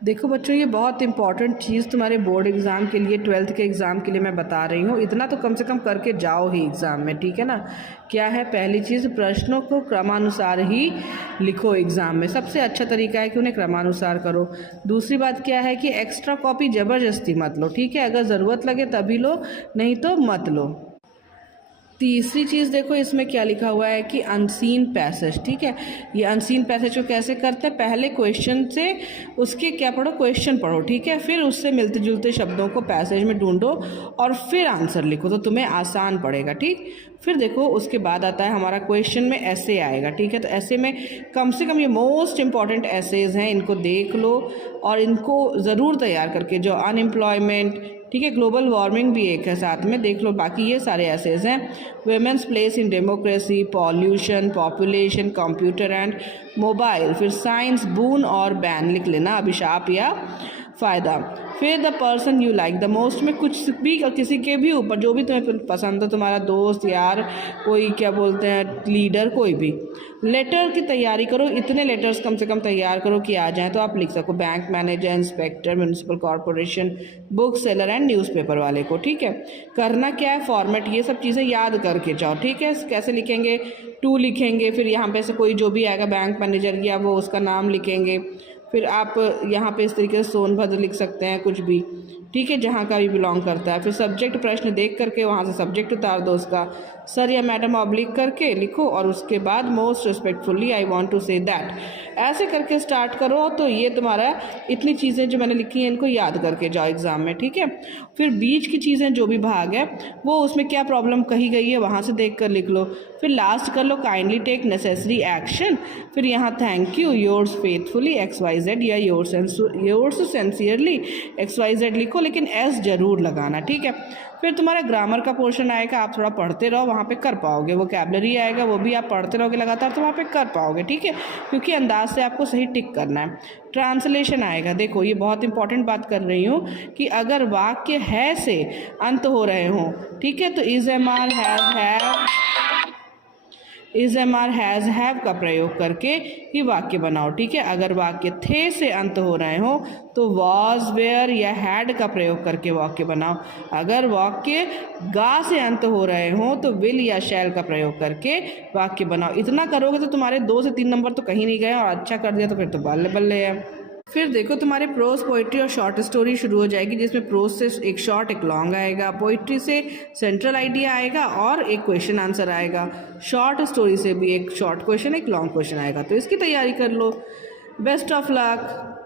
देखो बच्चों, ये बहुत इंपॉर्टेंट चीज़ तुम्हारे बोर्ड एग्ज़ाम के लिए, 12th के एग्ज़ाम के लिए मैं बता रही हूँ। इतना तो कम से कम करके जाओ ही एग्ज़ाम में, ठीक है ना। क्या है, पहली चीज़, प्रश्नों को क्रमानुसार ही लिखो एग्ज़ाम में। सबसे अच्छा तरीका है कि उन्हें क्रमानुसार करो। दूसरी बात क्या है कि एक्स्ट्रा कॉपी ज़बरदस्ती मत लो, ठीक है। अगर ज़रूरत लगे तभी लो, नहीं तो मत लो। तीसरी चीज़ देखो, इसमें क्या लिखा हुआ है कि अनसीन पैसेज, ठीक है। ये अनसीन पैसेज को कैसे करते हैं, पहले क्वेश्चन से उसके क्या पढ़ो, क्वेश्चन पढ़ो, ठीक है। फिर उससे मिलते जुलते शब्दों को पैसेज में ढूंढो और फिर आंसर लिखो, तो तुम्हें आसान पड़ेगा, ठीक। फिर देखो उसके बाद आता है हमारा क्वेश्चन में ऐसे आएगा, ठीक है। तो ऐसे में कम से कम ये मोस्ट इंपॉर्टेंट ऐसेज हैं, इनको देख लो और इनको ज़रूर तैयार करके जो अनएम्प्लॉयमेंट, ठीक है, ग्लोबल वार्मिंग भी एक है साथ में, देख लो। बाकी ये सारे ऐसेज हैं। Women's place in democracy, pollution, population, computer and mobile, फिर साइंस, बून और बैन लिख लेना, अभिशाप या फ़ायदा। फिर the person you like the most में कुछ भी, किसी के भी ऊपर जो भी तुम्हें पसंद हो, तुम्हारा दोस्त, यार, कोई क्या बोलते हैं, लीडर, कोई भी। लेटर की तैयारी करो, इतने लेटर्स कम से कम तैयार करो कि आ जाएं तो आप लिख सको। Bank manager, inspector, municipal corporation, book seller and newspaper वाले को, ठीक है। करना क्या है, फॉर्मेट, ये सब चीज़ें याद करके जाओ, ठीक है। कैसे लिखेंगे, टू लिखेंगे, फिर यहाँ पे से कोई जो भी आएगा बैंक मैनेजर या वो उसका नाम लिखेंगे। फिर आप यहाँ पे इस तरीके से सोनभद्र लिख सकते हैं, कुछ भी, ठीक है, जहाँ का भी बिलोंग करता है। फिर सब्जेक्ट प्रश्न देख करके वहाँ से सब्जेक्ट उतार दो उसका, सर या मैडम ऑब्लिक करके लिखो और उसके बाद most respectfully I want to say that, ऐसे करके स्टार्ट करो। तो ये तुम्हारा इतनी चीज़ें जो मैंने लिखी हैं इनको याद करके जाओ एग्ज़ाम में, ठीक है। फिर बीच की चीज़ें जो भी भाग है वो उसमें क्या प्रॉब्लम कही गई है वहाँ से देख कर लिख लो। फिर लास्ट कर लो काइंडली टेक नेसेसरी एक्शन। फिर यहाँ thank you, yours faithfully XYZ या योर्स सिंसियरली XYZ लिखो, लेकिन एस जरूर लगाना, ठीक है। फिर तुम्हारा ग्रामर का पोर्शन आएगा, आप थोड़ा पढ़ते रहो, वहाँ पे कर पाओगे। वोकैबलरी आएगा, वो भी आप पढ़ते रहोगे लगातार तो वहाँ पे कर पाओगे, ठीक है, क्योंकि अंदाज से आपको सही टिक करना है। ट्रांसलेशन आएगा, देखो ये बहुत इंपॉर्टेंट बात कर रही हूँ कि अगर वाक्य है से अंत हो रहे हों, ठीक है, तो is, am are, has, have का प्रयोग करके ही वाक्य बनाओ, ठीक है। अगर वाक्य थे से अंत हो रहे हो तो वॉज, वेयर या हैड का प्रयोग करके वाक्य बनाओ। अगर वाक्य गा से अंत हो रहे हो तो विल या शैल का प्रयोग करके वाक्य बनाओ। इतना करोगे तो तुम्हारे 2 से 3 नंबर तो कहीं नहीं गए, और अच्छा कर दिया तो फिर तो बल्ले बल्ले है। फिर देखो तुम्हारे प्रोज, पोइट्री और शॉर्ट स्टोरी शुरू हो जाएगी, जिसमें प्रोज से एक शॉर्ट एक लॉन्ग आएगा, पोइट्री से सेंट्रल आइडिया आएगा और एक क्वेश्चन आंसर आएगा, शॉर्ट स्टोरी से भी एक शॉर्ट क्वेश्चन एक लॉन्ग क्वेश्चन आएगा। तो इसकी तैयारी कर लो। Best of luck.